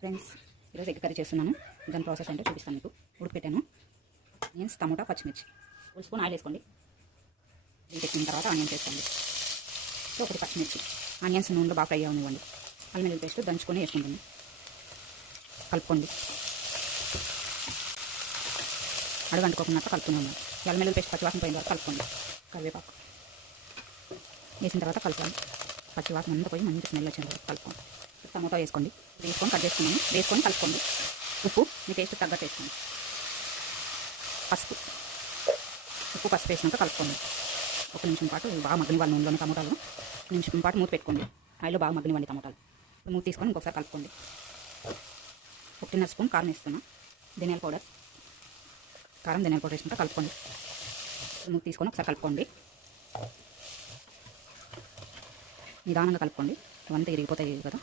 Friends, ఈరోజు egg curry చేస్తున్నాను. దాని ప్రాసెస్ అంటే చూపిస్తాను మీకు. ఉడకపెట్టాను ఆనియన్స్, టమోటా, పచ్చిమిర్చి. 1 స్పూన్ ఆయిల్ వేసుకోండి. పెట్టిన తర్వాత ఆనియన్స్ వేసుకోండి. సో ఒకటి పచ్చిమిర్చి, ఆనియన్స్ నూనెలో బాగా ఫ్రై అవనివ్వండి. అల్లం వెల్లుల్లి పేస్ట్ దంచుకొని వేసుకుంటుంది. కలుపుకోండి. అడుగంటుకోకుండా కలుపుతూనే ఉండాలి. అల్లం వెల్లుల్లి పేస్ట్ పచ్చివాసన పోయిన తర్వాత కలుపుకోండి. కరివేపాకు వేసిన తర్వాత కలపాలి. పచ్చివాసన అంతా పోయి మంచి స్మెల్ వచ్చిన తర్వాత కలుపుకోండి. టమోటా వేసుకోండి. వేసుకొని కట్ చేసుకున్నాను. వేసుకొని కలుపుకోండి. ఉప్పు మీ టేస్ట్ తగ్గట్టు వేసుకోండి. ఉప్పు పసుపు వేసినాక కలుపుకోండి. 1 నిమిషం పాటు బాగా మగ్గనివ్వాలి నూనెలోని టమోటాలు. 1 నిమిషం పాటు మూత పెట్టుకోండి. ఆయిల్లో బాగా మగ్గనివ్వండి టమోటాలు. మూత తీసుకొని ఇంకొకసారి కలుపుకోండి. 1.5 స్పూన్ కారం వేస్తున్నా. ధనియాల పౌడర్, కారం ధనియాల పౌడర్ వేసినాక కలుపుకోండి. మూత తీసుకొని ఒకసారి కలుపుకోండి. నిదానంగా కలుపుకోండి. ఇవంతా ఇరిగిపోతాయి కదా.